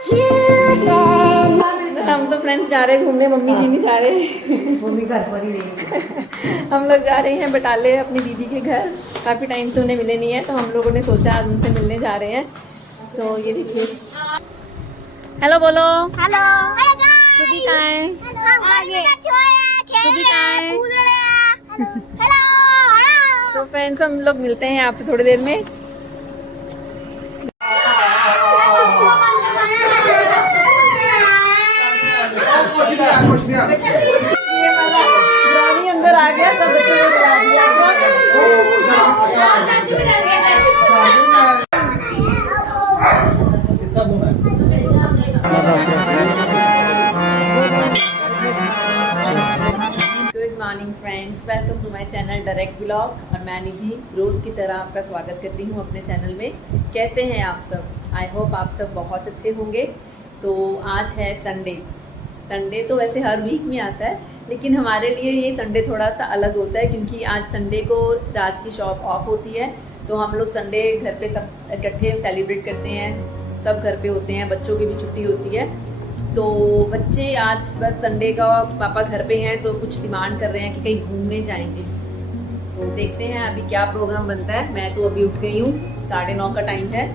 हम तो फ्रेंड्स जा रहे हैं घूमने, मम्मी जी नहीं जा रहे। मम्मी घर पर ही रही। हम लोग जा रहे हैं बटाले अपनी दीदी के घर। काफ़ी टाइम से उन्हें मिले नहीं है, तो हम लोगों ने सोचा आज उनसे मिलने जा रहे हैं। तो ये देखिए, हेलो बोलो। हेलो सुबी कहाँ है? सुबी कहाँ है? तो फ्रेंड्स हम लोग मिलते हैं आपसे थोड़ी देर में। ये वाला ड्रॉनी अंदर आ गया, सब बच्चों ने बुला दिया। Good morning friends, welcome to my channel direct blog. और मैं निधि रोज़ की तरह आपका स्वागत करती हूँ अपने चैनल में। कैसे हैं आप सब? आई होप आप सब बहुत अच्छे होंगे। तो आज है संडे। संडे तो वैसे हर वीक में आता है, लेकिन हमारे लिए ये संडे थोड़ा सा अलग होता है, क्योंकि आज संडे को राज की शॉप ऑफ होती है। तो हम लोग संडे घर पे सब इकट्ठे सेलिब्रेट करते हैं, सब घर पे होते हैं, बच्चों की भी छुट्टी होती है। तो बच्चे आज बस संडे का पापा घर पे हैं, तो कुछ डिमांड कर रहे हैं कि कहीं घूमने जाएंगे। तो देखते हैं अभी क्या प्रोग्राम बनता है। मैं तो अभी उठ गई हूँ, 9:30 का टाइम है।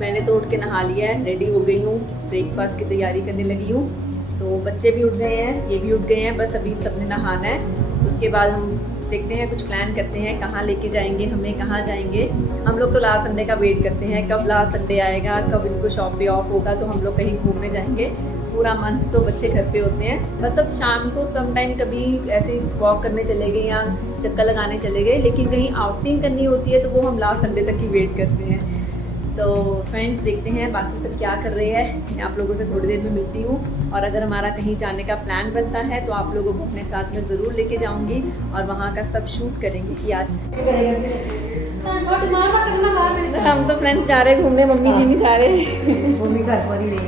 मैंने तो उठ के नहा लिया है, रेडी हो गई हूँ, ब्रेकफास्ट की तैयारी करने लगी हूँ। तो बच्चे भी उठ गए हैं, ये भी उठ गए हैं, बस अभी सबने नहाना है। उसके बाद हम देखते हैं, कुछ प्लान करते हैं, कहाँ लेके जाएंगे, हमें कहाँ जाएंगे। हम लोग तो लास्ट संडे का वेट करते हैं, कब लास्ट संडे आएगा, कब इनको शॉप पे ऑफ होगा, तो हम लोग कहीं घूमने जाएंगे। पूरा मंथ तो बच्चे घर पे होते हैं, मतलब शाम को सम टाइम कभी ऐसे वॉक करने चले गए या चक्कर लगाने चले गए, लेकिन कहीं आउटिंग करनी होती है तो वो हम लास्ट संडे तक ही वेट करते हैं। तो फ्रेंड्स देखते हैं बाकी सब क्या कर रहे हैं। मैं आप लोगों से थोड़ी देर में मिलती हूँ, और अगर हमारा कहीं जाने का प्लान बनता है तो आप लोगों को अपने साथ में ज़रूर लेके जाऊँगी, और वहाँ का सब शूट करेंगे कि आज हम तो फ्रेंड्स जा रहे हैं घूमने, मम्मी जी नहीं जा रहे। मम्मी घर पर ही रही।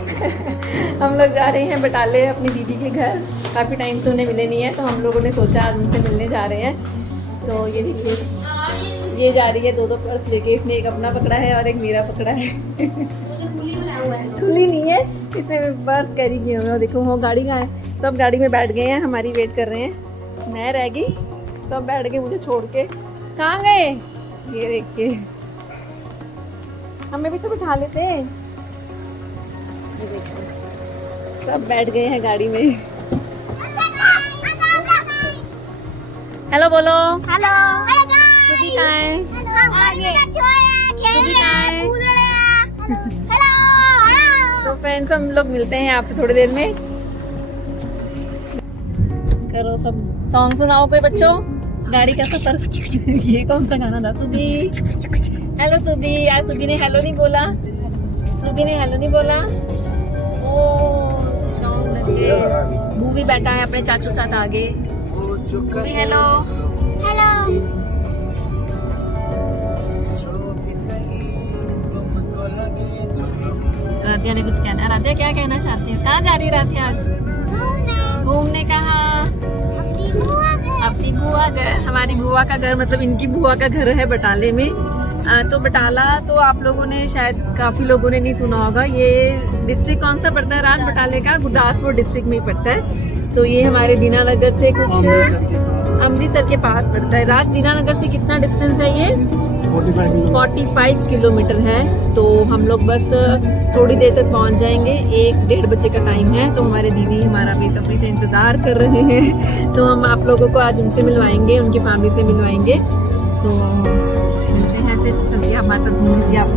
हम लोग जा रहे हैं बटाले अपनी दीदी के घर। काफ़ी टाइम से उन्हें मिले नहीं है, तो हम लोगों ने सोचा आज उनसे मिलने जा रहे हैं। तो ये देखिए, ये जा रही है दो पर्स लेके। इसने एक अपना पकड़ा है और एक मेरा पकड़ा है। खुली नहीं है, इसने बर्फ कैरी किए हुए। देखो वो गाड़ी कहाँ है, सब गाड़ी में बैठ गए हैं, हमारी वेट कर रहे हैं। मैं रह गई, सब बैठ गए मुझे छोड़ के। कहाँ गए? ये देखिए, हमें भी तो बिठा लेते। ये देखिए, सब बैठ गए हैं गाड़ी में। हेलो बोलो। हेलो सुबी कहाँ है? सुबी कहाँ है? तो फ्रेंड्स हम लोग मिलते हैं आपसे थोड़ी देर में। करो सब, सॉन्ग सुनाओ कोई बच्चों, गाड़ी का सफर। ये कौन सा गाना था? सुबी, हेलो सुबी। आज सुबी ने हेलो नहीं बोला, सुबी ने हेलो नहीं बोला। ओ सॉन्ग लग गए। मूवी बैठा है अपने चाचू साथ आगे। Movie hello hello. राधिया ने कुछ कहना है। राधिया क्या कहना चाहती है? कहाँ जा रही है राधिया आज? घूमने। कहाँ? अपनी बुआ घर। हमारी बुआ का घर, मतलब इनकी बुआ का घर है बटाले में। तो बटाला तो आप लोगों ने शायद काफ़ी लोगों ने नहीं सुना होगा। ये डिस्ट्रिक्ट कौन सा पड़ता है राज बटाले का? गुरदासपुर डिस्ट्रिक्ट में ही पड़ता है। तो ये हमारे दीनानगर से कुछ अमृतसर के पास पड़ता है। राज दीनानगर से कितना डिस्टेंस है ये? 45 किलोमीटर है। तो हम लोग बस थोड़ी देर तक पहुंच जाएंगे। 1-1:30 बजे का टाइम है। तो हमारे दीदी हमारा बेसब्री से इंतज़ार कर रहे हैं। तो हम आप लोगों को आज उनसे मिलवाएंगे, उनकी फैमिली से मिलवाएंगे। तो मिलते हैं फिर, चलिए हमारे साथ घूम लीजिए आप।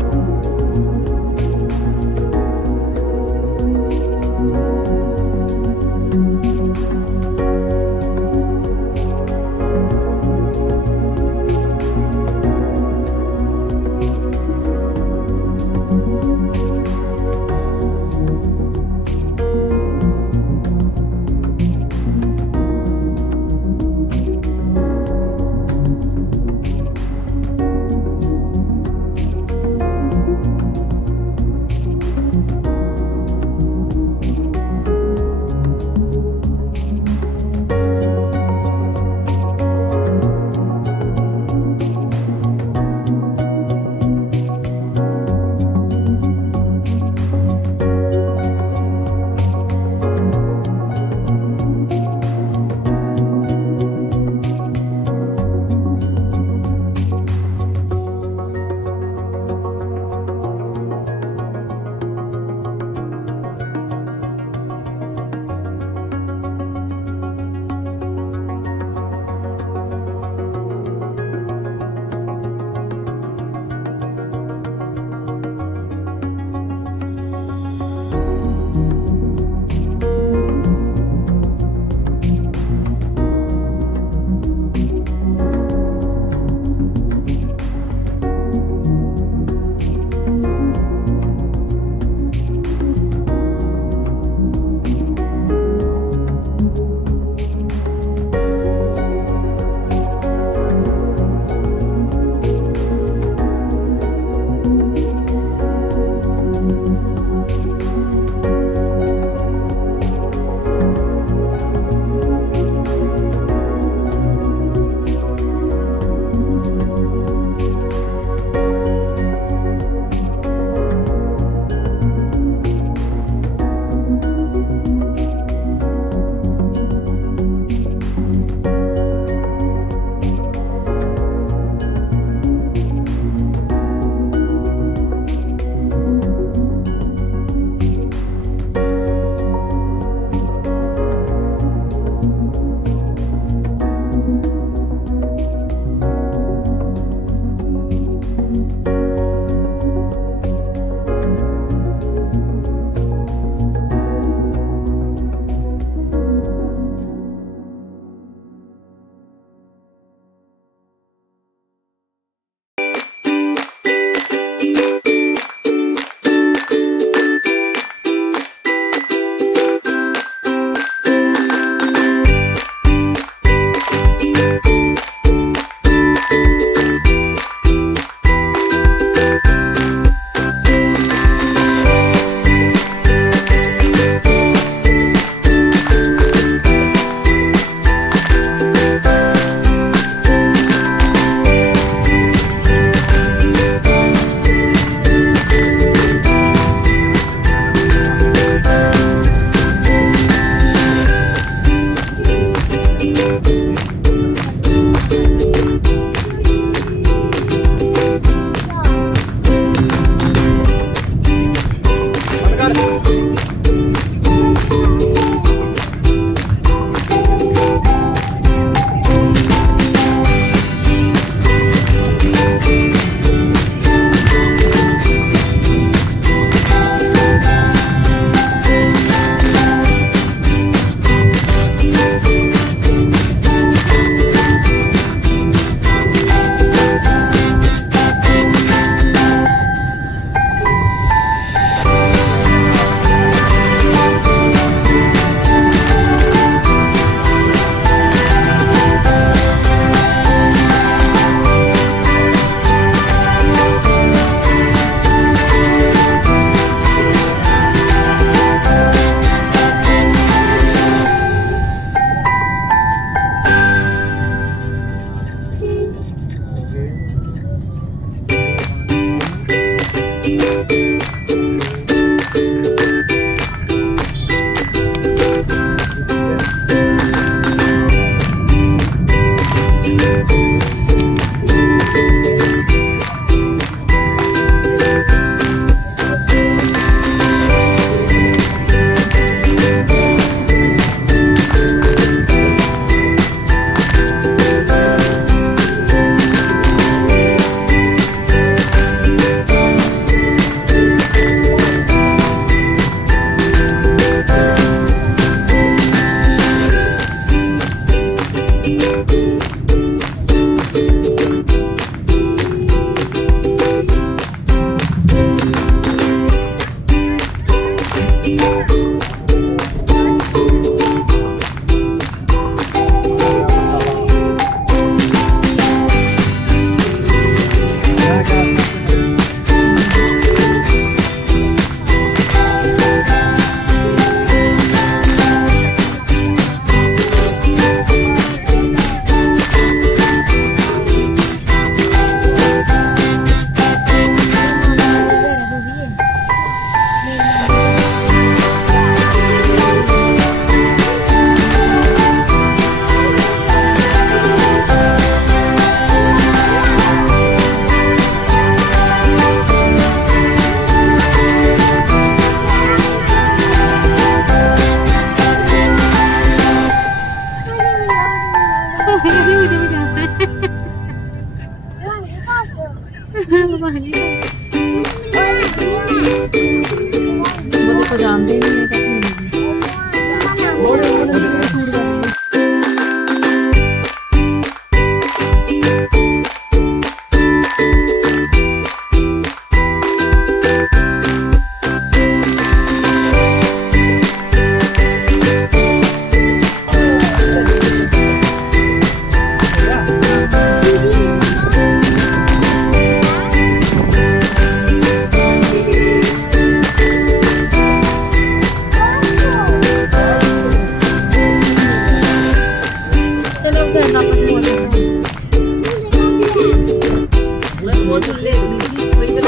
तो जानते ही नहीं है।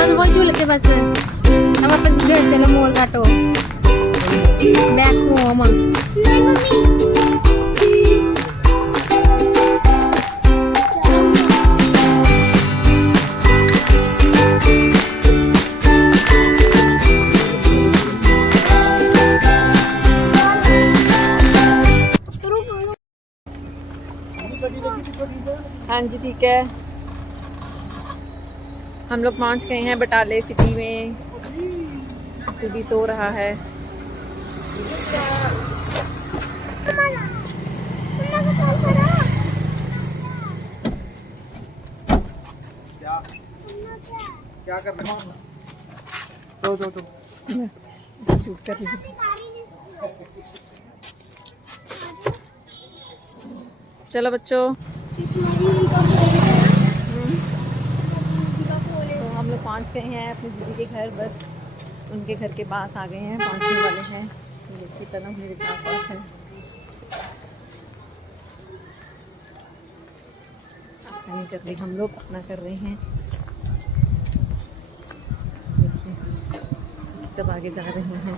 वो झूल के बस अब अपन घर चलो मोर काटो बैक होम हाँ जी ठीक है, हम लोग पहुंच गए हैं बटाले सिटी में। भी सो रहा है। क्या कर रहे हो? शूट कर रही हूँ। चलो बच्चों, तो हम लोग पहुंच गए हैं अपनी दीदी के घर। बस उनके घर के पास आ गए हैं, पहुंचने वाले हैं। देखिए तनव मेरे साथ है। अपना नहीं कर रहे, हम लोग अपना कर रहे हैं। देखिए सब आगे जा रहे हैं।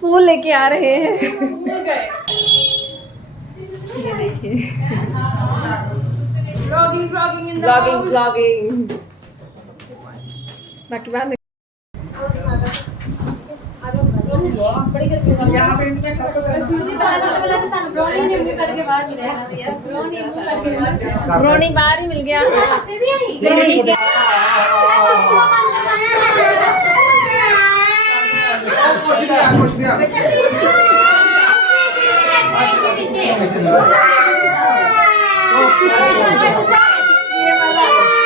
फूल लेके आ रहे हैं। ये देखिए ब्लॉगिंग बाकी बाद में ब्रोनी बाहर ही मिल गया।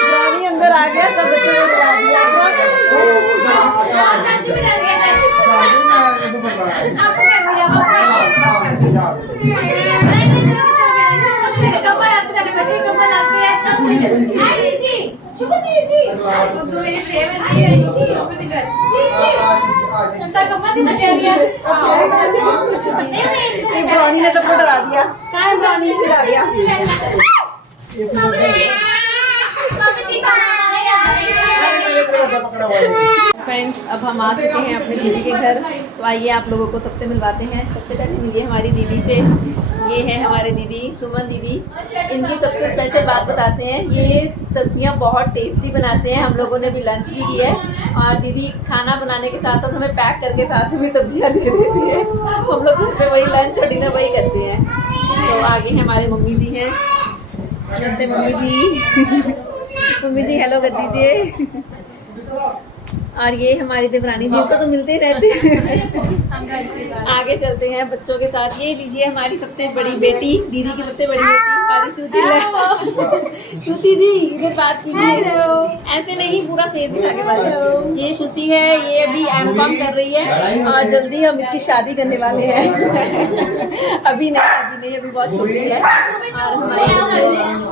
ब्राउनी अंदर आ गया तब बच्चों ने बुला दिया। ब्राउनी ने सबको डरा दिया। ब्राउनी ने डरा दिया। फ्रेंड्स, अब हम आ चुके हैं अपने दीदी के घर। तो आइए आप लोगों को सबसे मिलवाते हैं। सबसे पहले मिलिए हमारी दीदी पे। ये है हमारे दीदी सुमन दीदी। इनकी सबसे स्पेशल बात बताते हैं, ये सब्जियां बहुत टेस्टी बनाते हैं। हम लोगों ने भी लंच भी किया है और दीदी खाना बनाने के साथ साथ हमें पैक करके साथ में सब्जियां दे देती हैं। हम लोग घर पे वही लंच और डिनर वही करते हैं। तो आगे हमारे मम्मी जी हैं। नमस्ते मम्मी जी। मम्मी जी हेलो कर दीजिए। और ये हमारी देवरानी जी को तो मिलते ही रहते हैं। आगे चलते हैं बच्चों के साथ। ये लीजिए हमारी सबसे बड़ी बेटी, दीदी की सबसे बड़ी बेटी हमारी श्रुति। श्रुति जी इधर बात कीजिए, ऐसे नहीं पूरा फेस दिखा के बात। ये श्रुति है, ये अभी एमकॉम कर रही है और जल्दी हम इसकी शादी करने वाले हैं। अभी नहीं अभी बहुत छोटी है। और हमारी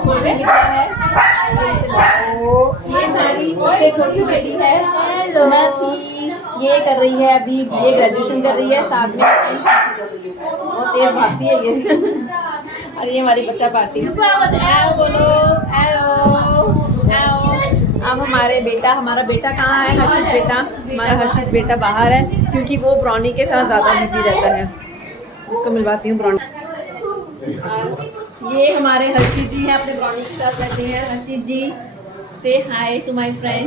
छोटी बेटा है, ये हमारी छोटी बेटी है सुमति। ये कर रही है अभी BA ग्रेजुएशन कर रही है, साथ में बहुत तेज भागती है ये। और ये हमारी बच्चा पार्टी। आओ बोलो, आओ आओ। अब हमारा बेटा कहाँ है? हर्षित बेटा, हमारा हर्षित बेटा बाहर है क्योंकि वो ब्राउनी के साथ ज़्यादा बिजी रहता है। इसको मिलवाती हूँ ब्राउनी। ये हमारे हर्षित जी हैं, अपने ब्राउनी के साथ रहते हैं। हर्षित जी से हाय टू माय फ्रेंड।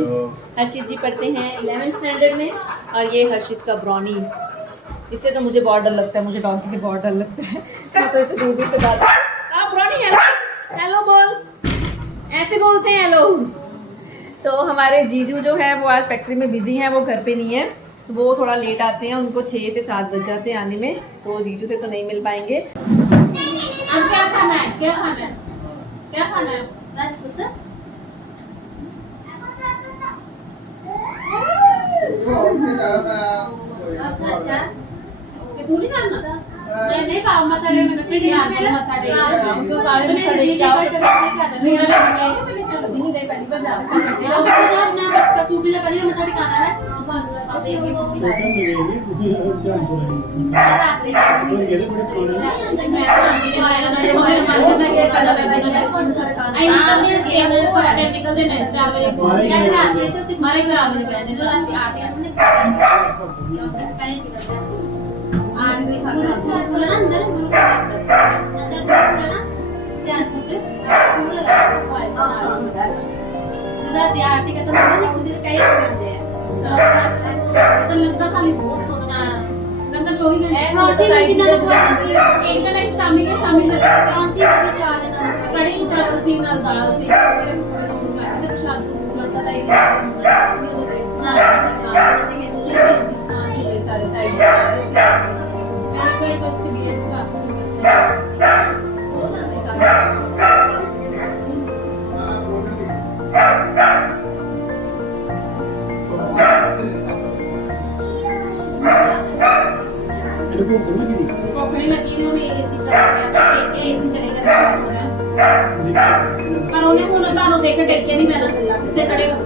हर्षित जी पढ़ते हैं 11th स्टैंडर्ड में और ये हर्षित का ब्राउनी। इससे तो मुझे बहुत डर लगता है, मुझे डॉगी से बहुत डर लगता है। मैं तो इसे दूर से बात ब्राउनी हेलो हेलो बोल, ऐसे बोलते हैं हेलो। तो हमारे जीजू जो है वो आज फैक्ट्री में बिजी हैं, वो घर पे नहीं है, वो थोड़ा लेट आते हैं, उनको 6 से 7 बज जाते हैं आने में, तो जीजू से तो नहीं मिल पाएंगे। अब क्या खाना है? क्या खाना है? क्या खाना है? राजपूत अच्छा तू नहीं जानना? नहीं पाव मत अड़े मैंने फिर यार मत अड़े उसको सारे में खड़े क्या नहीं अड़े कभी नहीं गई पहली बार जाते हैं जब ना बस कसूबी से पहले मत अड़े खाना है अब एक निकल देना 4 बजे रात में से तुम्हारे 4 बजे पहले जो रात 8 हमने करें गुरुकुल ना अंदर गुरुकुल ना ध्यान पूछे स्कूल लगा दादा आरती का तो नहीं कुछ कहीं करते हैं तो लंका खाली बहुत सोना लंका 24 घंटे रोटी में कितना एक दिन शाम के रोटी में क्या देना कड़ी चावल सी ना दाल सी मेरे कुछ लगता है ये लोग जैसे कैसे सारे टाइप मेरे को इसके लिए क्लास में करते हैं हो जाता है सारा कोकणी लगी ने उन्हें एसी चला गया के एसी चलेगा तो सो रहा पर उन्हें बोला तारो देख के टेक के नहीं मैंने कितने चढ़ेगा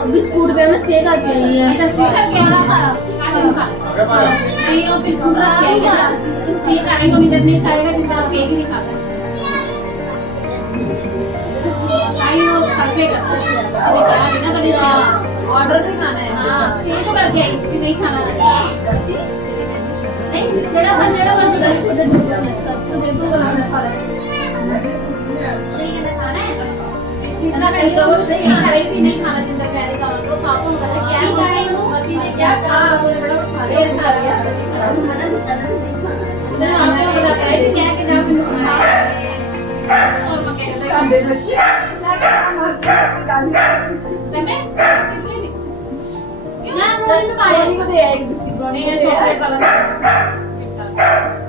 अब बिस्कुट पे मैं स्टे कर गई है अच्छा स्टे कर क्या रहा खा नहीं वो बिस्कुट रख के आएगा स्टे करेगा इधर नहीं खाएगा जितना केक नहीं खाता नहीं वो खाते करता है अभी क्या है ना बड़ी ऑर्डर भी खाना है हां स्टे तो करके आई कि नहीं खाना नहीं जरा मन से अच्छा मेरे को खाना है लेकिन खाना है बिस्किट ना पहले तो सही खाई भी नहीं खाना जिंदा पहले का तो पापा कहते क्या कर रही हो मती ने क्या कहा बोले बड़ा खा गया मना होता नहीं खाना मैं आपको बताता है क्या कि ना मैं खा और मैं कहता है दे बच्चे ना मत गाली तने बिस्किट ले ना ब्रोनी पाया को दे एक बिस्किट ब्रोनी या चॉकलेट वाला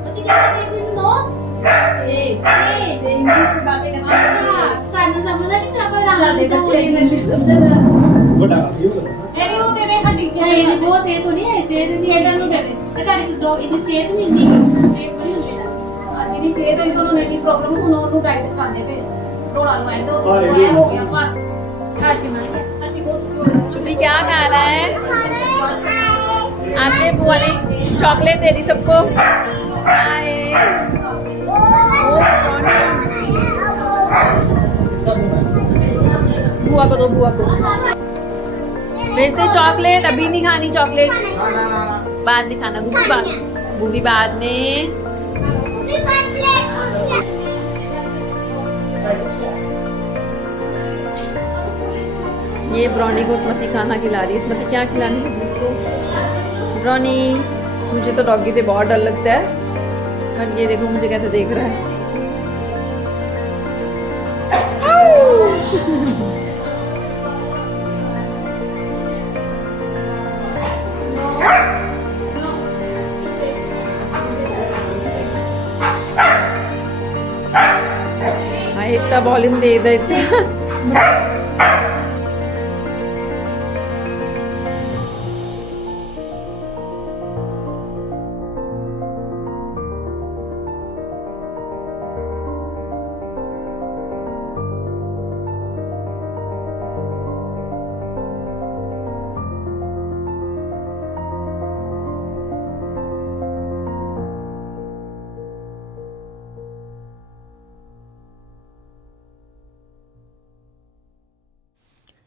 मती कैसे नो इंग्लिश में बातें करना सानू समझ नहीं था पर राम दे बच्चे इंग्लिश बड़ा एनी वो दे दे हड्डी ये वो से तो नहीं है से नहीं हेडर नु दे दे तारी कुछ दो इनी से तो नहीं है बड़ी होती है आज इनी से तो इनको नहीं प्रॉब्लम है उन्होंने डाइट खाने पे थोड़ा लो तो हो गया पर आशी को चुपी क्या खा रहा है? आपने बुआ ने चॉकलेट दे दी सबको। हाय बुआ को दो, बुआ को फिर से चॉकलेट। अभी नहीं खानी चॉकलेट, बाद में खाना। गुबी बाद में। ये ब्राउनी को स्मृति खाना खिला रही है। स्मृति क्या खिलानी है इसको? ब्राउनी। मुझे तो डॉगी से बहुत डर लगता है, और ये देखो मुझे कैसे देख रहा है। इतना वॉल्यूम दे दे इतना।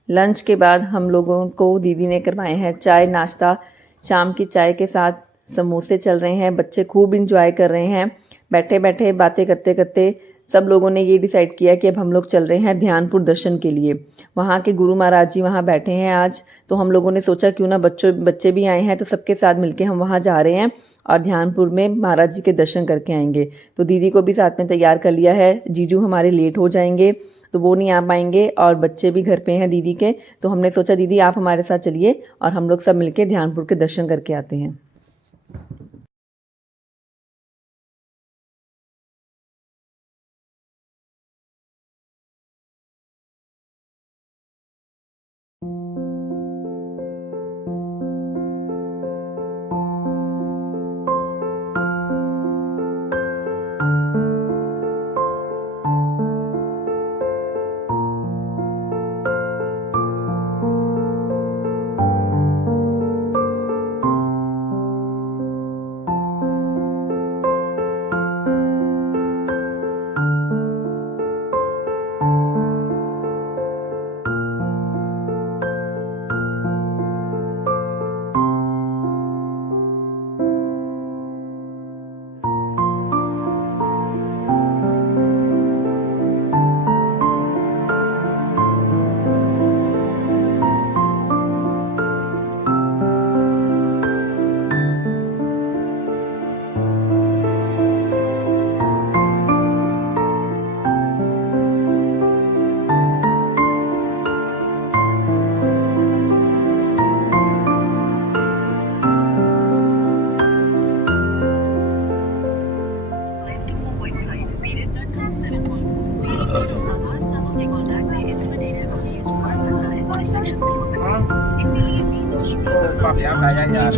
लंच के बाद हम लोगों को दीदी ने करवाए हैं चाय नाश्ता। शाम की चाय के साथ समोसे चल रहे हैं, बच्चे खूब इंजॉय कर रहे हैं। बैठे बैठे बातें करते करते सब लोगों ने ये डिसाइड किया कि अब हम लोग चल रहे हैं ध्यानपुर दर्शन के लिए। वहाँ के गुरु महाराज जी वहाँ बैठे हैं आज, तो हम लोगों ने सोचा क्यों ना बच्चे भी आए हैं तो सबके साथ मिलके हम वहाँ जा रहे हैं और ध्यानपुर में महाराज जी के दर्शन करके आएंगे। तो दीदी को भी साथ में तैयार कर लिया है। जीजू हमारे लेट हो जाएंगे तो वो नहीं आ पाएंगे और बच्चे भी घर पे हैं दीदी के, तो हमने सोचा दीदी आप हमारे साथ चलिए और हम लोग सब मिलके ध्यानपुर के दर्शन करके आते हैं।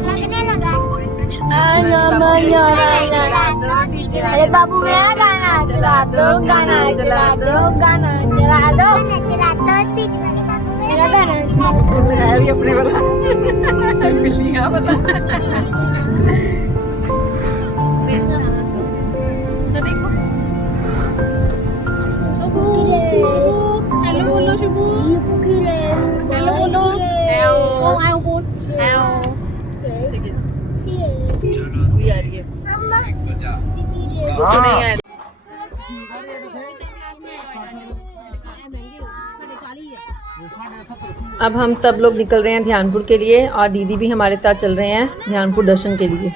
लगने लगा। अरे बाबू मेरा गाना चला दो, गाना चला दो, गाना चला दो, चला दो, मेरा गाना लगाया भी अपने वाला बिल्लियां वाला। हेलो बोलो शुभू, हेलो बोलो, आओ बोल, आओ आ रही है तो नहीं आया। अब हम सब लोग निकल रहे हैं ध्यानपुर के लिए और दीदी भी हमारे साथ चल रहे हैं ध्यानपुर दर्शन के लिए।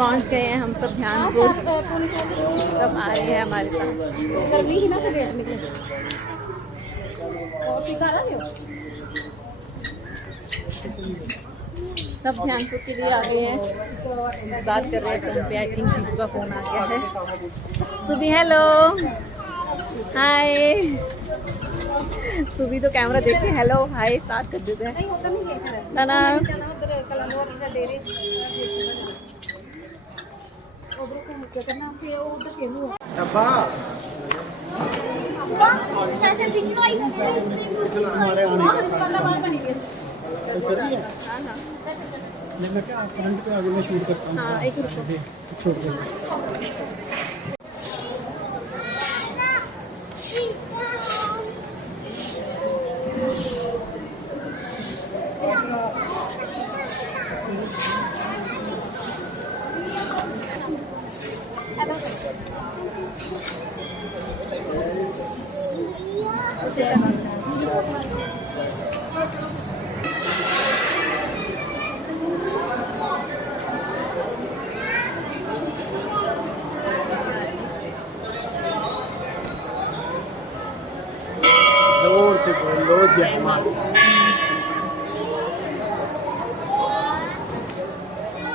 पहुंच गए हैं हम सब ध्यानपुर, सब आ रही है हमारे साथ। सब ध्यानपुर के लिए आ गए हैं, बात कर रहे हैं फोन पे। आई थिंक चीजू का फोन आ गया है। तो भी हेलो, हाय। तू भी तो कैमरा देख के हेलो हाय स्टार्ट कर देते हैं ना। मैं क्या फ्रंट पे आगे मैं शूट करता हूँ। हाँ एक रुको छोड़ दो। जोर से बोलो जय माता।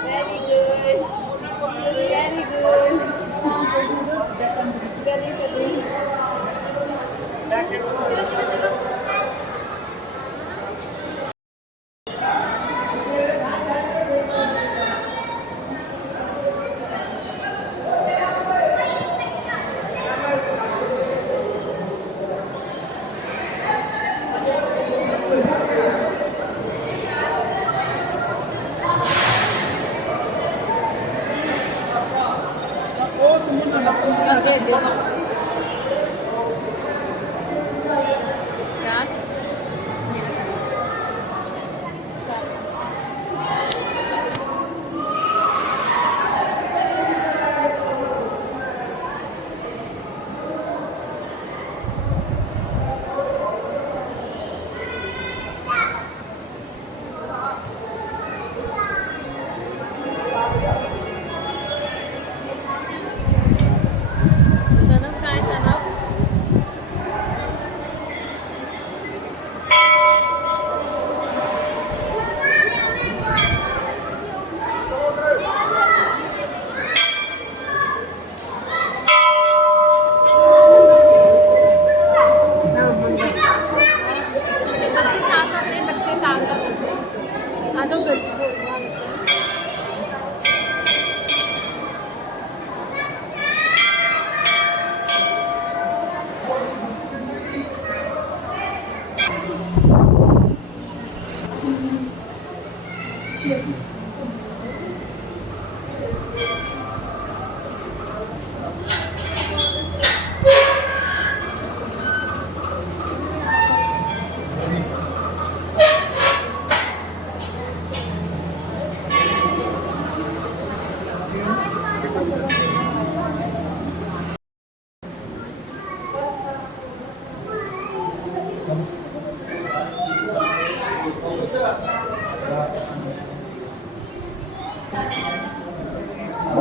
Very good, very good. राज तनव काय तनव बच्चे साथ अपने बच्चे साथ आ जाओ घर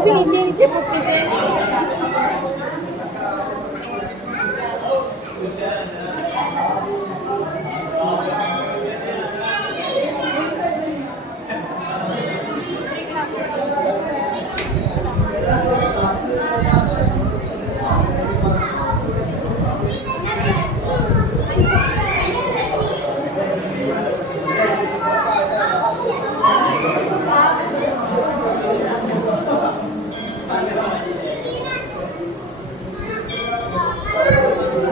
नीचे नीचे फुट नीचे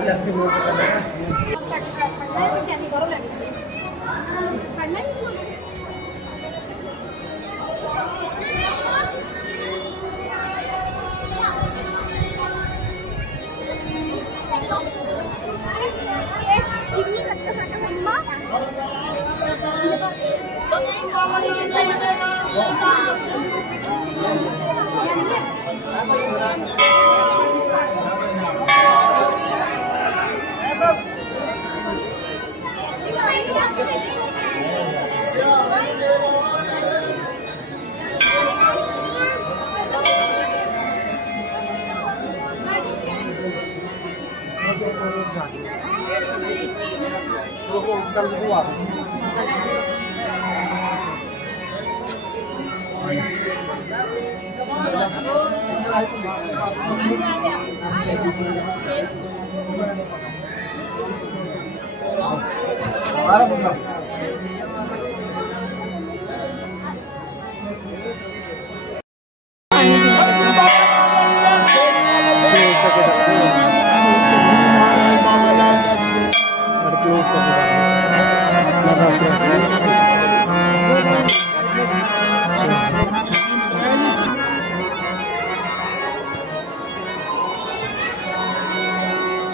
सेल्फी मोड करना है।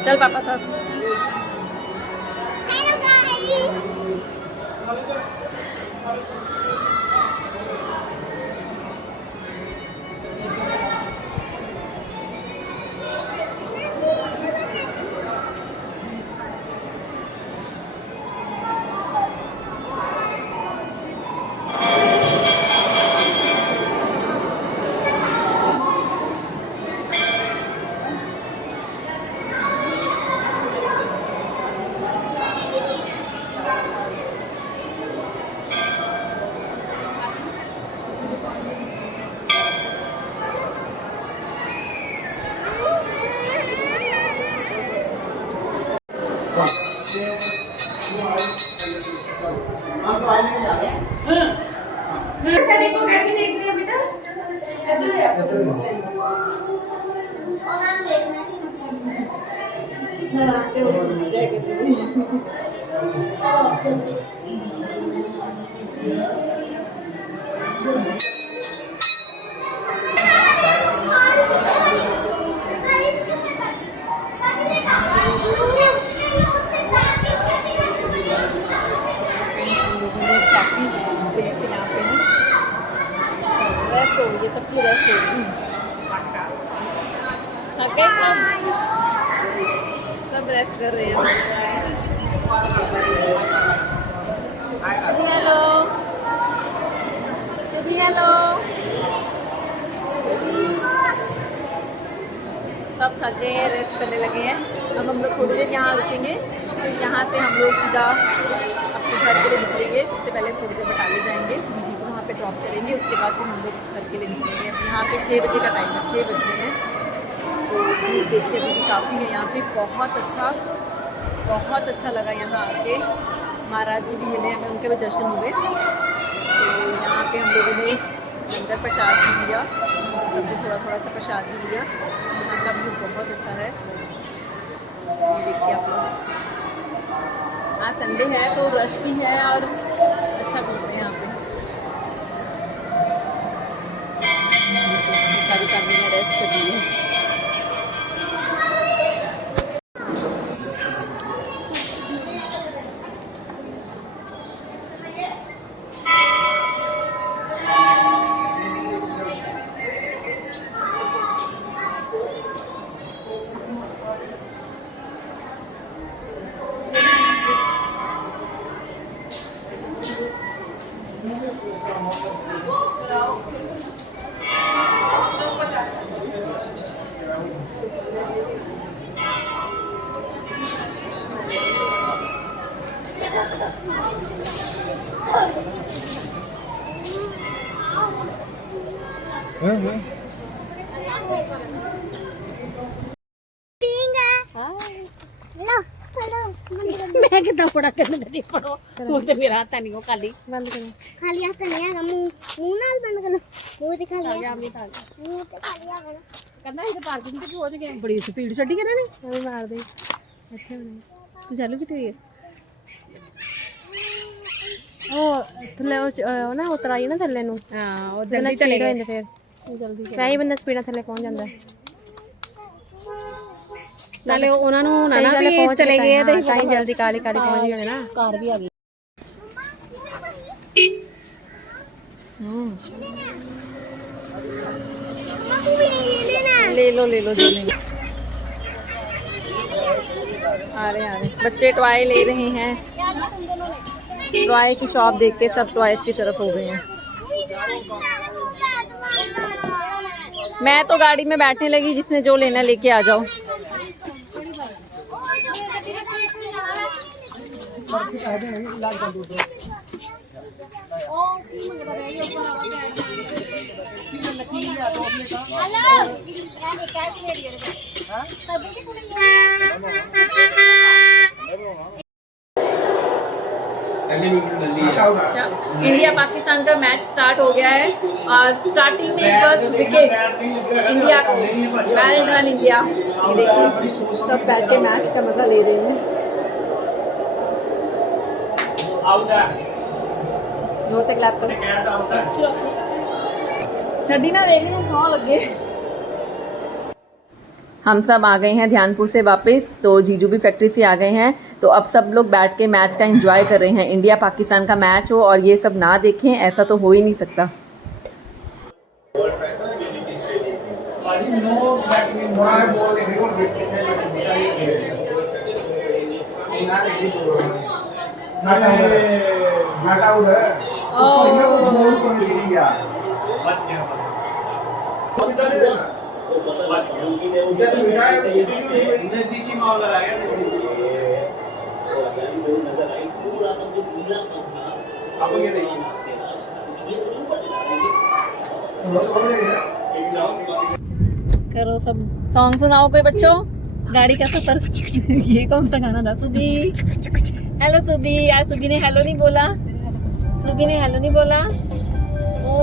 चल पापा साथ। Hello guys. रेस्ट हो गई, सबकी रेस्ट हो गई। थक गए सब रेस्ट कर रहे हैं। Hello Shubhi, hello. सब थक गए हैं, रेस्ट करने लगे हैं। अब हम लोग थोड़ी देर यहाँ रुकेंगे, फिर यहाँ से हम लोग सीधा अपने घर के लिए निकलेंगे। सबसे पहले थोड़ी देर बटाले जाएंगे, दीदी को वहाँ पे ड्रॉप करेंगे, उसके बाद फिर हम लोग घर के लिए निकलेंगे। अब यहाँ पे 6 बजे का टाइम है, 6 बज रहे हैं। तो धूप देखते हुए भी काफ़ी है यहाँ पे। बहुत अच्छा लगा यहाँ आके। महाराज जी भी मिले हमें, उनके भी दर्शन हुए। तो यहाँ पे हम लोगों ने लंगर प्रसाद भी लिया, सबसे थोड़ा सा प्रसाद भी लिया। यहाँ का व्यू बहुत अच्छा है, ये देखिए आप लोग। आज संडे है तो रश भी है और अच्छा भी है यहाँ पे। सारी फैमिली ने रेस्ट कर दी है। मैं कितना पड़ा करने दे पड़ो वो तो मेरा हाथ नहीं हो खाली बंद करो। खाली हाथ नहीं है, मुंह नाल बंद कर लो। मुंह दिखा लिया, आगे था मुंह दिखा लिया मैंने। करना है पार्किंग ਤੇ ਪਹੁੰਚ ਗਏ ਬੜੀ ਸਪੀਡ ਛੱਡੀ ਕਿ ਨੇ अभी मार दे ਇੱਥੇ ਹੋਣੀ ਤੂੰ ਚਾਲੂ ਕਿਤੇ ਹੋਈ ਉਹ ਥੱਲੇ ਉਹ ਨਾ ਉਤਰਾਈ ਨਾ ਥੱਲੇ ਨੂੰ ਹਾਂ ਉਹ ਜਲਦੀ ਚਲੇ ਗਏ ਫਿਰ ਜਲਦੀ ਸਹੀ ਬੰਦਾ ਸਪੀਡਾਂ ਥੱਲੇ ਪਹੁੰਚ ਜਾਂਦਾ ਨਾਲੇ ਉਹਨਾਂ ਨੂੰ ਨਾ ਨਾ ਵੀ ਵੀ ਚਲੇ ਗਏ ਤੇ ਤਾਂ ਜਲਦੀ ਕਾਲੀ ਕਾਲੀ ਪਹੁੰਚ ਗਏ ਨਾ ਕਾਰ ਵੀ ਆ ਗਈ ले लो जो लेना। आ रहे बच्चे टॉय ले रहे हैं। टॉय की शॉप देखते सब टॉयज की तरफ हो गए हैं। मैं तो गाड़ी में बैठने लगी, जिसने जो लेना लेके आ जाओ। इंडिया पाकिस्तान का मैच स्टार्ट हो गया है और स्टार्टिंग में फर्स्ट विकेट इंडिया को। Well done India. ये देखिए सब बैठ के मैच का मजा ले रहे हैं। जोर से क्लैप करो। छड़ी ना देख कहाँ लगे। हम सब आ गए हैं ध्यानपुर से वापस, तो जीजू भी फैक्ट्री से आ गए हैं। तो अब सब लोग बैठ के मैच का एंजॉय कर रहे हैं। इंडिया पाकिस्तान का मैच हो और ये सब ना देखें, ऐसा तो हो ही नहीं सकता। करो सब, सॉन्ग सुनाओ कोई बच्चों, गाड़ी का सफर। ये कौन सा गाना था? सुबी, हेलो सुबी। यार सुबी ने हेलो नहीं बोला, सुबी ने हेलो नहीं बोला। ओ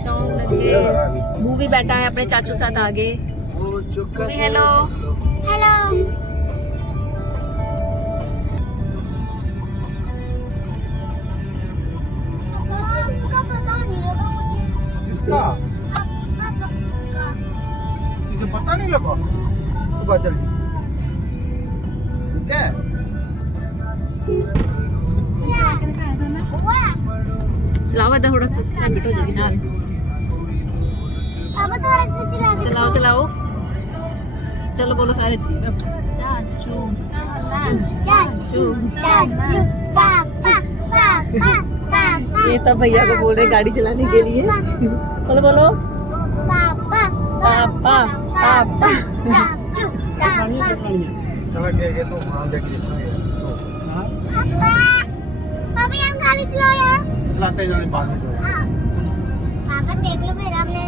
सॉन्ग लग गए। मूवी बैठा है अपने चाचू साथ आगे। Movie hello hello. इनका पता नहीं लगा मुझे। किसका? का तुझे पता नहीं लगा? सुबह चली ठीक है। चलाओ इधर थोड़ा सा, हैबिट हो जाएगी नाल। अब तो ऐसे चला के चलाओ चलाओ, चलो बोलो सारे चाचू चाचू चाचू पापा पापा पापा। ये सब भैया को बोल रहे गाड़ी चलाने के लिए। बोलो बोलो पापा पापा पापा। चाचू पापा चला के तो वहां देख पापा। पापा हम गाड़ी चलाओ यार। चलाते जाने बाद में। हाँ। पापा देख लो मेरा हमने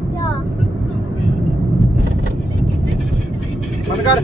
क्या बंद कर।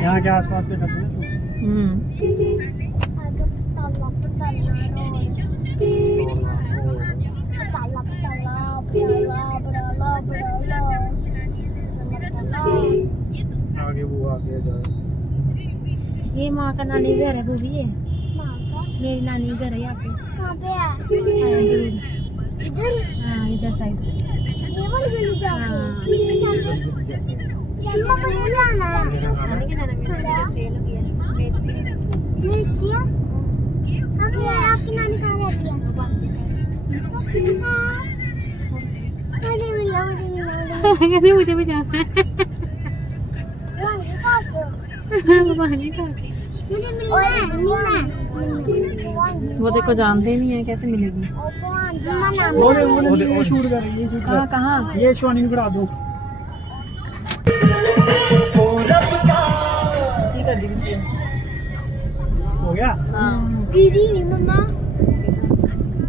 यहाँ के आसपास पे करते हैं। आगे वो आगे जाए। ये माँ का नानी घर है बूबी, ये मेरी नानी घर है यहाँ पे। कहाँ पे है? हाँ, दूर। इधर? हाँ इधर साइड से। ये वाली गली जाके? हाँ। यहाँ पर नहीं जाना है। नानी के नाना मेरी नानी सेल हो गया, बेच दिया। बेच दिया? अब ये आपकी नानी कहाँ रहती है? हाँ। मुझे मिला, मुझे मिला, मुझे मिला। कैसे मुझे भी जाना है। जाने का तो। भगवान जी का मुझे मिलना है। वो देखो जानते नहीं है कैसे मिलेगी। मम्मा नाम वो शूट कर रही है, कहाँ कहाँ ये शिवानी को करा दो। की कर दी मुझे। हो गया। हाँ दीदी नहीं मम्मा।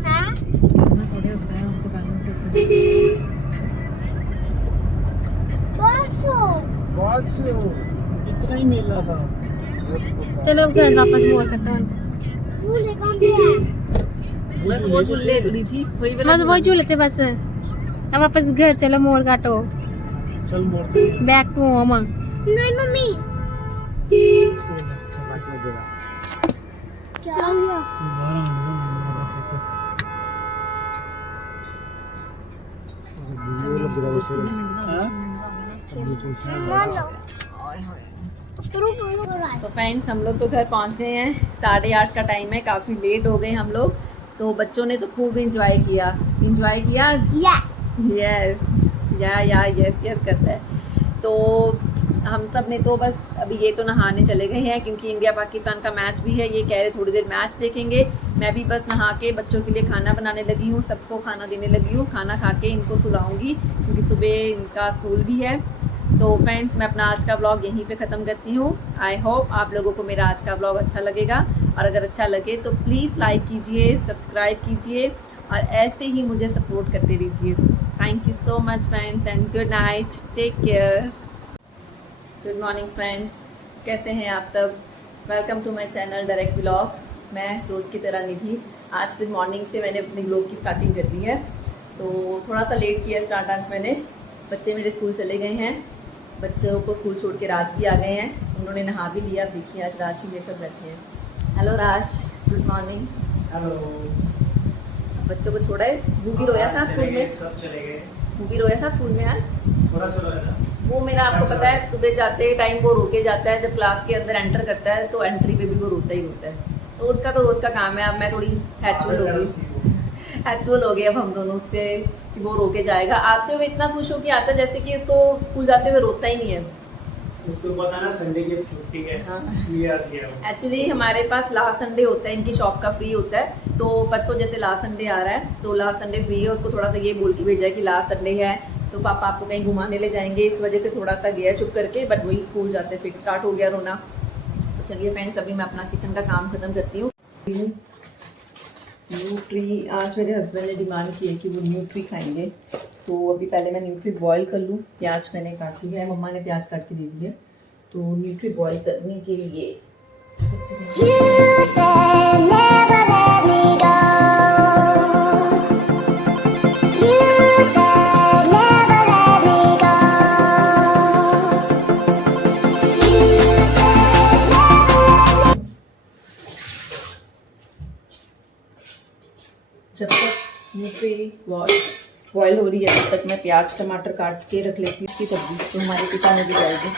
हाँ थोड़े होते हैं उनको बैलेंस से बस इतना ही मिल रहा था। चलो अब घर वापस मोर करते हैं। झूले कहाँ पे है? बस वो झूले ली थी वही वाला बस वो झूले थे बस। अब वापस घर चलो मोर काटो। चल मोड़ दे। Back to home. नहीं मम्मी क्या हुआ? तो फ्रेंड्स हम लोग तो घर पहुंच गए हैं। 8:30 का टाइम है, काफ़ी लेट हो गए हम लोग। तो बच्चों ने तो खूब इंजॉय किया आज। यस करता है। तो हम सब ने तो बस अभी ये तो नहाने चले गए हैं क्योंकि इंडिया पाकिस्तान का मैच भी है। ये कह रहे थोड़ी देर मैच देखेंगे। मैं भी बस नहा के बच्चों के लिए खाना बनाने लगी हूँ, सबको खाना देने लगी हूँ। खाना खा के इनको सुलाऊंगी क्योंकि सुबह इनका स्कूल भी है। तो फ्रेंड्स मैं अपना आज का ब्लॉग यहीं पे ख़त्म करती हूँ। आई होप आप लोगों को मेरा आज का ब्लॉग अच्छा लगेगा, और अगर अच्छा लगे तो प्लीज़ लाइक कीजिए, सब्सक्राइब कीजिए और ऐसे ही मुझे सपोर्ट करते रहिए। Thank you so much friends and good night, take care. Good morning friends, कैसे हैं आप सब? Welcome to my channel direct blog. मैं रोज़ की तरह निधि। आज फिर मॉर्निंग से मैंने अपने ब्लॉग की स्टार्टिंग कर दी है। तो थोड़ा सा लेट किया स्टार्ट आज मैंने। बच्चे मेरे स्कूल चले गए हैं, बच्चों को स्कूल छोड़ के राज भी आ गए हैं। उन्होंने नहा भी लिया। देखिए आज राज भी लेकर बैठे हैं। हेलो राज, गुड मॉर्निंग। हेलो। बच्चों को छोड़ा है। वो भी रोया था स्कूल में। सब चले गए। वो भी रोया था स्कूल में आज। थोड़ा सा रोया था। वो मेरा आपको पता है सुबह जाते टाइम वो रोके जाता है। जब क्लास के अंदर एंटर करता है तो एंट्री पे भी वो रोता ही रोता है। तो उसका तो रोज़ का काम है। अब मैं थोड़ी हैचुअल हो गई अब हम दोनों से कि वो रोके जाएगा। आते हुए इतना खुश हो कि आता जैसे कि इसको स्कूल जाते हुए रोता ही नहीं है। उसको पता ना संडे की छुट्टी है। हाँ। इसलिए आज गया हूँ। एक्चुअली हमारे पास लास्ट संडे होता है, इनकी शॉप का फ्री होता है। तो परसों जैसे लास्ट संडे आ रहा है तो लास्ट संडे फ्री है। उसको थोड़ा सा ये बोल के भेजा है कि लास्ट संडे है तो पापा आपको कहीं घुमाने ले जाएंगे। इस वजह से थोड़ा सा गया चुप करके, बट वही स्कूल जाते फिर स्टार्ट हो गया रोना। तो चलिए फ्रेंड्स अभी मैं अपना किचन का काम ख़त्म करती हूँ। न्यूट्री आज मेरे हस्बैंड ने डिमांड की है कि वो न्यूट्री खाएंगे। तो अभी पहले मैं न्यूट्री बॉईल कर लूँ। प्याज मैंने काट लिया है, मम्मा ने प्याज काट के दे दिया। तो न्यूट्री बॉईल करने के लिए जब तक न्यूट्री बॉयल हो रही है तब तक मैं प्याज टमाटर काट के रख लेती हूँ। इसकी सब्जी तो हमारे पिता में भी जाएगी।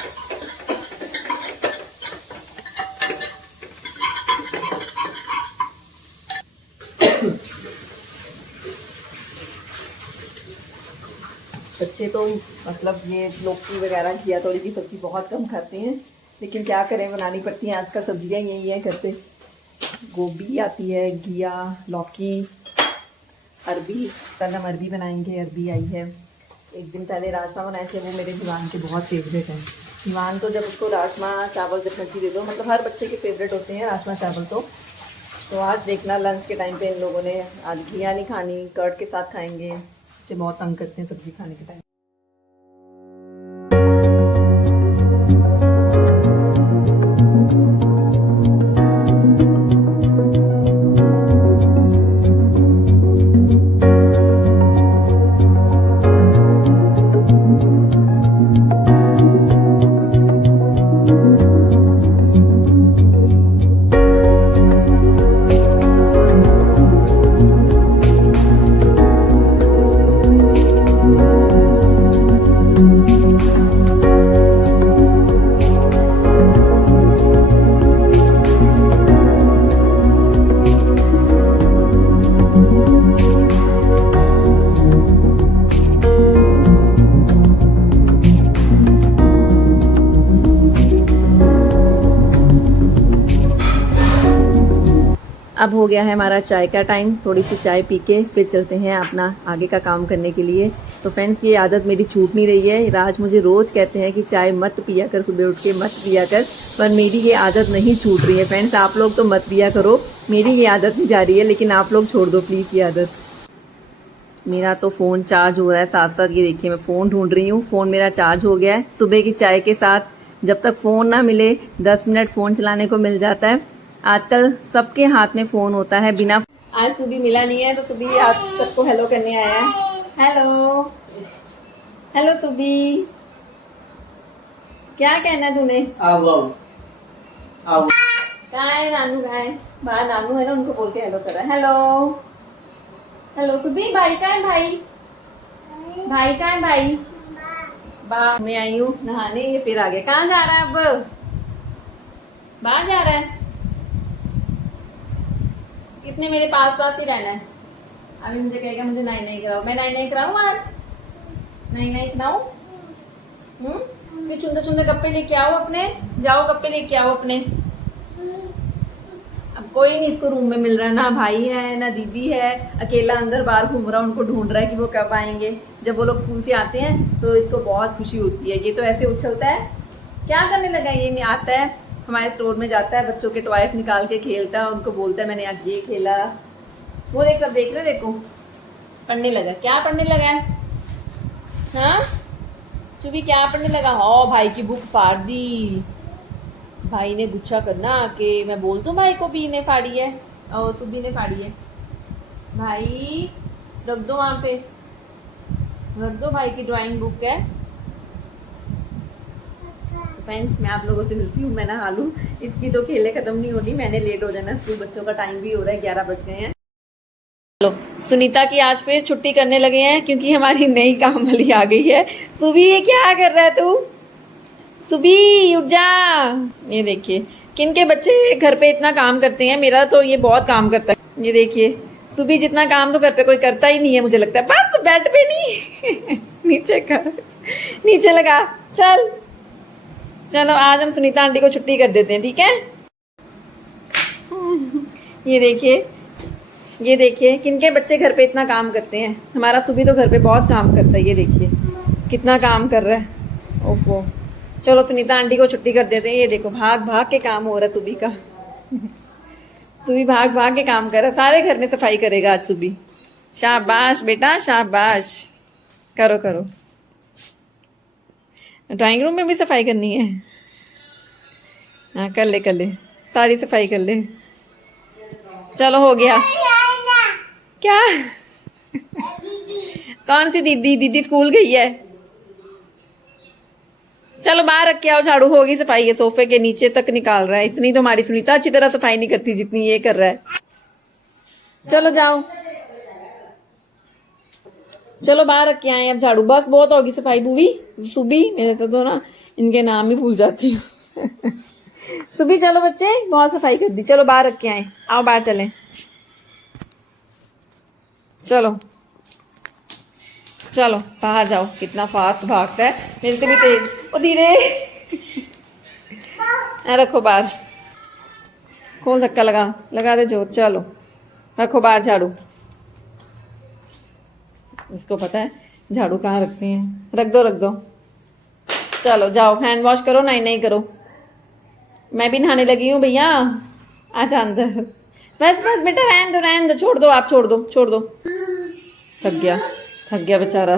बच्चे तो मतलब ये लौकी वगैरह घिया तोड़ी की सब्ज़ी बहुत कम खाते हैं, लेकिन क्या करें बनानी पड़ती हैं। आजकल सब्जियां यही है घर पे। गोभी आती है, घिया, लौकी, अरबी। कल हम अरबी बनाएंगे। अरबी आई है। एक दिन पहले राजमा बनाए थे, वो मेरे दीवान के बहुत फेवरेट हैं। दीवान तो जब उसको राजमा चावल जब मर्जी दे दो, मतलब हर बच्चे के फेवरेट होते हैं राजमा चावल। तो आज देखना लंच के टाइम पे इन लोगों ने आज घिया नहीं खानी, कर्ड के साथ खाएंगे। बच्चे बहुत तंग करते हैं सब्जी खाने के टाइम। अब हो गया है हमारा चाय का टाइम। थोड़ी सी चाय पी के फिर चलते हैं अपना आगे का काम करने के लिए। तो फ्रेंड्स ये आदत मेरी छूट नहीं रही है। राज मुझे रोज़ कहते हैं कि चाय मत पिया कर, सुबह उठ के मत पिया कर, पर मेरी ये आदत नहीं छूट रही है। फ्रेंड्स आप लोग तो मत पिया करो, मेरी ये आदत नहीं जा रही है, लेकिन आप लोग छोड़ दो प्लीज़ ये आदत। मेरा तो फ़ोन चार्ज हो रहा है साथ साथ, ये देखिए मैं फ़ोन ढूंढ रही हूँ। फ़ोन मेरा चार्ज हो गया है। सुबह की चाय के साथ जब तक फ़ोन ना मिले 10 मिनट फ़ोन चलाने को मिल जाता है। आजकल सबके हाथ में फ़ोन होता है। बिना आज सुबह मिला नहीं है तो सुबह आप सबको हेलो करने आया है। हेलो हेलो सुबह, क्या कहना है तूने? आओ कहाँ है नानू? कहाँ है? बाहर नानू है ना, उनको बोल के हेलो कर रहा है। हेलो हेलो सुबह, भाई कहाँ है? भाई कहाँ है? भाई बाहर मैं आई हूँ नहाने, ये फिर आ गया। कहाँ जा रहा है? अब बाहर जा रहा है। इसने मेरे पास पास ही रहना है। अभी मुझे कहेगा मुझे नाई नहीं कराओ। मैं नाई नहीं कराऊँ आज? नहीं कराऊँ? फिर चुंदे चुंदे कपड़े लेके आओ अपने, जाओ कपड़े लेके आओ अपने। अब कोई नहीं इसको रूम में मिल रहा, ना भाई है ना दीदी है, अकेला अंदर बाहर घूम रहा, उनको ढूंढ रहा है कि वो कब आएंगे। जब वो लोग स्कूल से आते हैं तो इसको बहुत खुशी होती है। ये तो ऐसे उछलता है, क्या करने लगा ये? नहीं आता है हमारे स्टोर में, जाता है बच्चों के टॉयस निकाल के खेलता है, उनको बोलता है मैंने आज ये खेला। वो देख सब देख रहे, देखो पढ़ने लगा। क्या पढ़ने लगा है? हाँ चुभी क्या पढ़ने लगा? हाँ भाई की बुक फाड़ दी। भाई ने गुस्सा करना कि मैं बोल दूं भाई को बी ने फाड़ी है और सुबी ने फाड़ी है। भाई रख दो वहाँ पे, रख दो, भाई की ड्राइंग बुक है। तो फ्रेंड्स मैं आप लोगों से मिलती हूँ, मैं नहा लूँ, इसकी तो खेले ख़त्म नहीं होनी। मैंने लेट हो जाना, स्कूल बच्चों का टाइम भी हो रहा है, 11 बज गए हैं। चलो सुनीता की आज फिर छुट्टी करने लगे हैं क्योंकि हमारी नई काम वाली आ गई है। सुबी ये क्या कर रहा है तू? सुबी उठ जा। ये देखिए किन के बच्चे घर पे इतना काम करते हैं, मेरा तो ये बहुत काम करता है। ये देखिए सुबी जितना काम तो घर पे कोई करता ही नहीं है मुझे लगता है। बस बेड पे नहीं नीचे कर, नीचे लगा। चल चलो आज हम सुनीता आंटी को छुट्टी कर देते हैं, ठीक है? ये देखिए किनके बच्चे घर पे इतना काम करते हैं। हमारा सुबी तो घर पे बहुत काम करता है। ये देखिए कितना काम कर रहा है। ओफो, चलो सुनीता आंटी को छुट्टी कर देते हैं। ये देखो भाग भाग के काम हो रहा है सुबी का। सुबी भाग भाग के काम कर रहा है, सारे घर में सफाई करेगा आज सुबी। शाबाश बेटा शाबाश, करो करो। ड्राइंग रूम में भी सफाई करनी है? हाँ कर ले, सारी सफाई कर ले। चलो हो गया। क्या? कौन सी दीदी? दीदी स्कूल गई है। चलो बाहर रख के आओ झाड़ू, होगी सफाई। है सोफे के नीचे तक निकाल रहा है। इतनी तो हमारी सुनीता अच्छी तरह सफाई नहीं करती जितनी ये कर रहा है। चलो जाओ, चलो बाहर रख के आए अब झाड़ू। बस बहुत होगी सफाई। बुवी सुबी, मेरे तो ना इनके नाम ही भूल जाती हूँ। सुबी चलो बच्चे, बहुत सफाई कर दी। चलो बाहर रख के आए, आओ बाहर चलें। चलो चलो बाहर जाओ। कितना फास्ट भागता है, मेरे से भी तेज। ओ धीरे रखो बाहर, खोल धक्का लगा दे जोर। चलो रखो बाहर झाड़ू। इसको पता है झाड़ू कहाँ रखते हैं। रख दो। चलो जाओ हैंड वॉश करो, नहीं करो। मैं भी नहाने लगी हूँ भैया, आजा अंदर। बस बेटा रहने दो, छोड़ दो आप, छोड़ दो। थक गया बेचारा,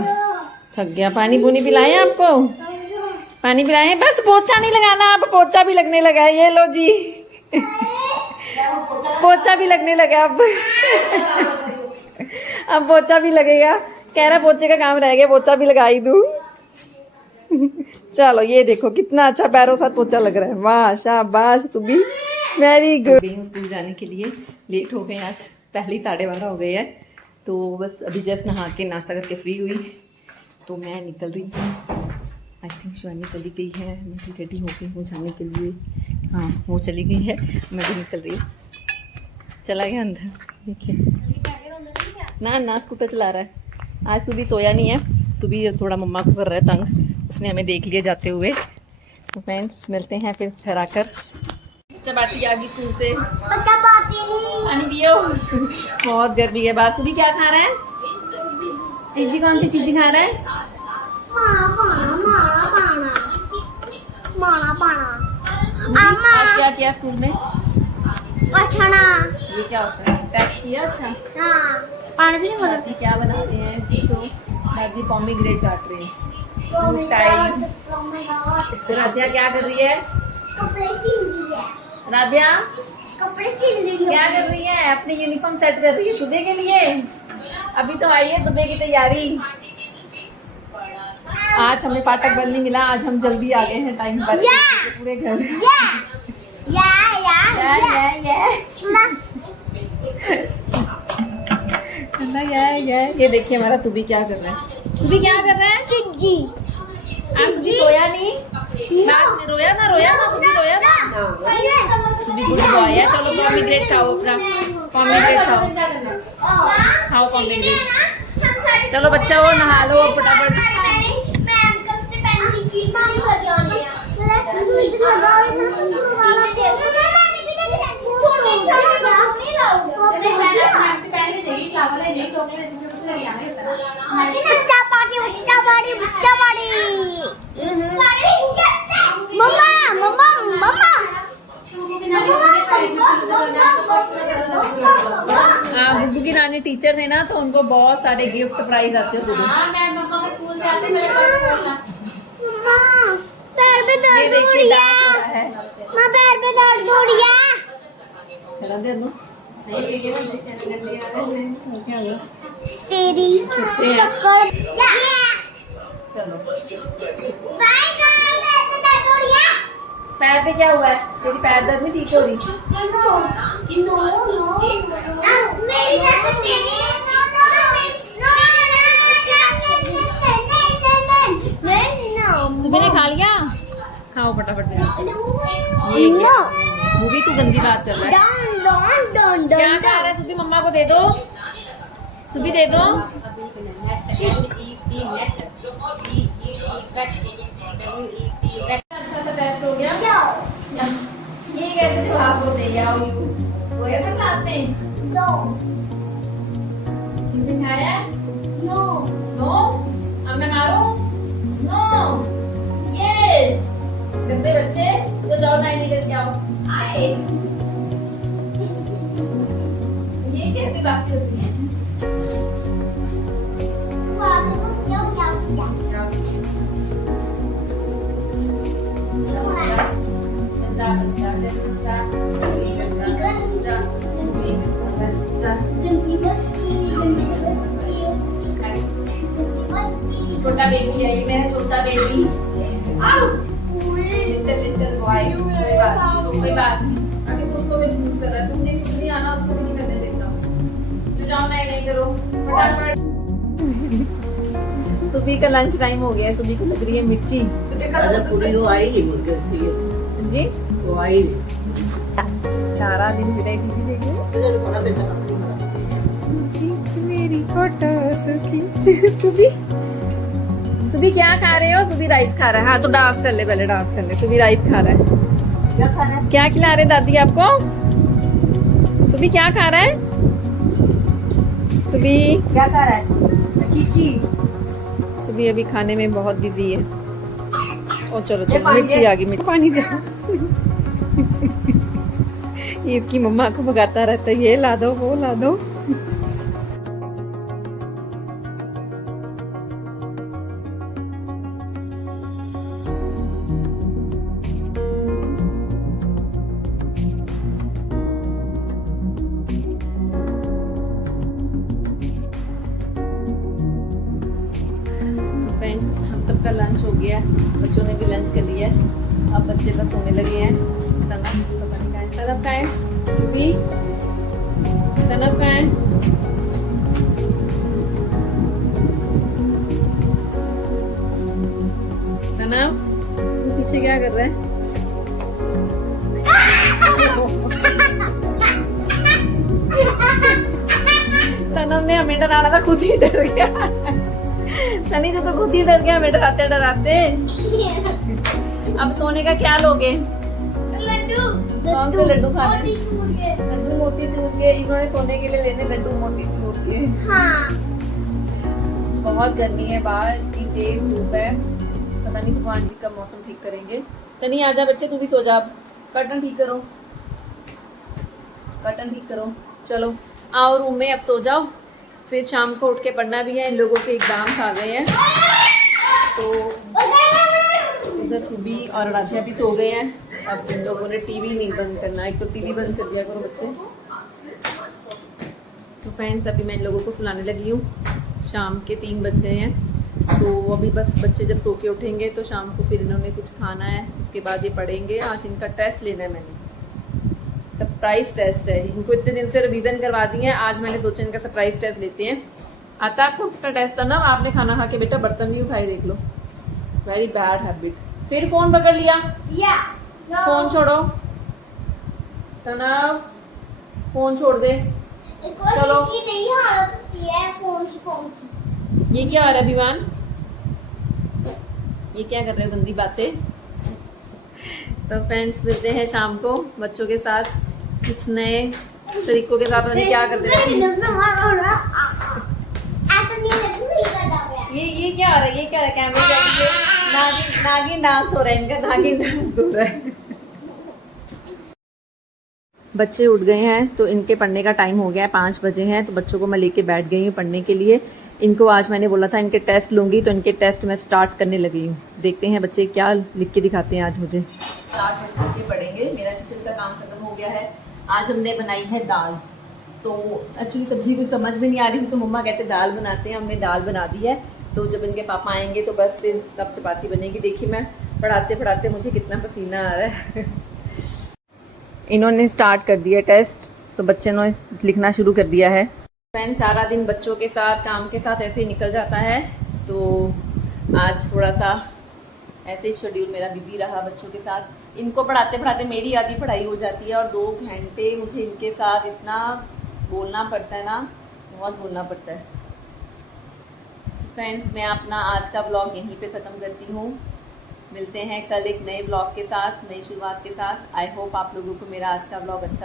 थक गया। पानी पूनी पिलाएं आपको? पानी पिलाएं? बस पोछा नहीं लगाना, आप पोछा भी लगने लगा है। ये लो जी पोछा भी लगने लगा अब पोछा भी लगेगा। कह रहा पोछे का काम रह गया, पोछा भी लगा ही दूं। चलो ये देखो कितना अच्छा पैरों साथ पोछा लग रहा है। वाह शाबाश तू भी, वेरी गुड। स्कूल जाने के लिए लेट हो गए आज, पहले 12:30 हो गए हैं। तो बस अभी जस्ट नहा के नाश्ता करके फ्री हुई तो मैं निकल रही हूँ। आई थिंक शिवानी चली गई है, मैं भी रेडी हो गई हूँ जाने के लिए। हाँ वो चली गई है, मैं भी निकल रही हूँ। चला गया अंदर, देखिए ना स्कूटर चला रहा है। आज सुबह सोया नहीं है, सुबह थोड़ा मम्मा को कर रहा है तंग, उसने हमें देख लिया जाते हुए। तो फ्रेंड्स मिलते हैं फिर घर आकर। बच्चा बाटी आ गई स्कूल से। बच्चा पाती नहीं। पानी पियो। बहुत गर्मी है। बात सुबह क्या खा रहा है? चीजी कौन सी चीजी खा रहा है? माना माना पाना माना पाना। आज क्या किया स्कूल में? अच्छा ना। ये क्या होता है? पैक किया। अच्छा हाँ पानी भी नहीं मदद। दादी क्या बनाते हैं? देखो दादी पॉमीग्रेनेट काट रही है। टाइम राधिया क्या कर रही है? कपड़े सिल रही है। राधिया कपड़े सिल रही है। क्या कर रही है? अपनी यूनिफॉर्म सेट कर रही है सुबह के लिए। अभी तो आई है सुबह की तैयारी। आज हमें फाटक बंद नहीं मिला। आज हम जल्दी आ गए हैं टाइम पर पूरे घर। या ये देखिए हमारा सुबी क्या कर रहा है। सुबी क्या कर रहा है? चिज्जी। आज सुबी सोया नहीं? रात में रोया ना सुबी रोया ना। सुबी गुड बॉय है। चलो पॉमीग्रेनेट खाओ अपना। पॉमीग्रेनेट खाओ पॉमीग्रेनेट। चलो बच्चा वो नहा लो फटाफट। गुग्गू की नानी टीचर थे ना तो उनको बहुत सारे गिफ्ट प्राइज आते हैं। पैर पे ये दर्द हो देखिए रही डांस हो है। रहा है। माँ पैर पे दर्द हो रही है। चला दे दो। क्या हुआ? तेरी अच्छे हैं। शक्कर। चलो बाय गाइस पैर पे दर्द हो रही है। पैर पे क्या हुआ है? तेरी पैर दर्द नहीं ठीक हो रही? मेरी तरफ से तेरी सुबह ने खा लिया? खाओ फटाफट। ये मूवी तू गंदी बात कर रहा है। क्या खा रहा है सुबह? मम्मा को दे दो। सुबह दे दो। अच्छा सा टेस्ट हो गया। ये कहते जवाब होते या रोया था क्लास में? तुमने खाया? नो। अब मैं मारूं? नो। यस। गंदे बच्चे तो जाओ नाई लेकर के आओ। आए। ये कैसे बात करती है? छोटा बेबी है ये मेरा छोटा बेबी। Little boy. कोई बात नहीं। आगे उसको भी यूज कर रहा है। तुमने खुद नहीं आना उसको नहीं करने देता। जो जाओ नहीं करो फटाफट। सुबह का लंच टाइम हो गया है। सुबह को लग रही है मिर्ची। पूरी वो आई नहीं मुझे जी वो आई नहीं। सारा दिन विदाई टीवी देख खींच मेरी फोटो तो खींच। सुबह क्या खा रहे हो? सुबह राइस खा रहा है। हाँ तो डांस कर ले पहले। डांस कर ले। सुबह राइस खा रहा है। क्या खिला रहे दादी आपको? सुबह क्या खा रहा है? सुबह क्या कर रहा है? चीची सुबह अभी खाने में बहुत बिजी है। और चलो चलो मिर्ची आ गई। मिर्ची पानी जा। ये इसकी मम्मा को भगाता रहता है। ये ला दो वो ला दो। फ्रेंड्स हम सबका लंच हो गया है। बच्चों ने भी लंच कर लिया है। अब बच्चे बस सोने लगे हैं। तनव का है? तनव का है? तनव तू पीछे क्या कर रहा है? तनव ने हमें डराना था खुद ही डर गया। सनी तो खुद ही डर गया हमें डराते डराते। अब सोने का क्या लोगे? लड्डू कौन से लड्डू खाने? मोतीचूर के। लड्डू मोतीचूर के। इन्होंने सोने के लिए लेने लड्डू मोतीचूर के। हाँ बहुत गर्मी है बाहर, इतनी तेज धूप है, पता नहीं भगवान जी कब मौसम ठीक करेंगे। तनी आजा बच्चे, तू भी सो जा। कर्टन ठीक करो, कर्टन ठीक करो। चलो आओ रूम में, अब सो जाओ, फिर शाम को उठ के पढ़ना भी है। इन लोगों के एग्जाम्स आ गए हैं, तो उधर सुबी और आराध्या भी सो गए हैं। अब इन लोगों ने टीवी नहीं बंद करना, एक तो टीवी बंद कर दिया करो बच्चे। तो फ्रेंड्स अभी मैं इन लोगों को सुलाने लगी हूँ, शाम के 3 बज गए हैं। तो अभी बस बच्चे जब सो के उठेंगे तो शाम को फिर इन्होंने कुछ खाना है, उसके बाद ये पढ़ेंगे। आज इनका टेस्ट लेना है, मैंने सरप्राइज टेस्ट है। इनको इतने दिन से रिवीजन करवा दी है, आज मैंने सोचा इनका सरप्राइज टेस्ट लेते हैं। आता आपको का टेस्ट था ना, आपने खाना खा के बेटा बर्तन नहीं उठाई, देख लो, वेरी बैड हैबिट। फिर फोन पकड़ लिया, फोन छोड़ो तनाव, फोन छोड़ दे। चलो। नहीं हालत होती है फोन की। ये क्या आ रहा है विवान, ये क्या कर रहे हो गंदी बातें। तो फ्रेंड्स मिलते हैं शाम को बच्चों के साथ, कुछ नए तरीकों के साथ। पता नहीं क्या करते हैं ये क्या आ रहा है, ये क्या आ रहा है कैमरे के आगे? नागिन डांस हो रहा है इनका, नागिन डांस हो रहा है। बच्चे उठ गए हैं तो इनके पढ़ने का टाइम हो गया है, 5 बजे हैं। तो बच्चों को मैं लेके बैठ गई हूँ पढ़ने के लिए। इनको आज मैंने बोला था इनके टेस्ट लूंगी, तो इनके टेस्ट मैं स्टार्ट करने लगी हूँ। देखते हैं बच्चे क्या लिख के दिखाते हैं आज मुझे। 8 बजे के पढ़ेंगे, मेरा किचन का काम खत्म हो गया है। आज हमने बनाई है दाल, तो एक्चुअली सब्जी कुछ समझ में नहीं आ रही थी, तो मम्मा कहते दाल बनाते हैं, हमने दाल बना दी है। तो जब इनके पापा आएंगे तो बस फिर तब चपाती बनेगी। देखिए मैं पढ़ाते पढ़ाते मुझे कितना पसीना आ रहा है। इन्होंने स्टार्ट कर दिया टेस्ट, तो बच्चे ने लिखना शुरू कर दिया है। फ्रेंड्स सारा दिन बच्चों के साथ काम के साथ ऐसे ही निकल जाता है, तो आज थोड़ा सा ऐसे ही शेड्यूल मेरा बिजी रहा बच्चों के साथ। इनको पढ़ाते पढ़ाते मेरी आधी पढ़ाई हो जाती है, और 2 घंटे मुझे इनके साथ इतना बोलना पड़ता है ना, बहुत बोलना पड़ता है। फ्रेंड्स मैं अपना आज का ब्लॉग यहीं पे ख़त्म करती हूँ। मिलते हैं कल एक नए ब्लॉग के साथ, नई शुरुआत के साथ। आई होप आप लोगों को मेरा आज का ब्लॉग अच्छा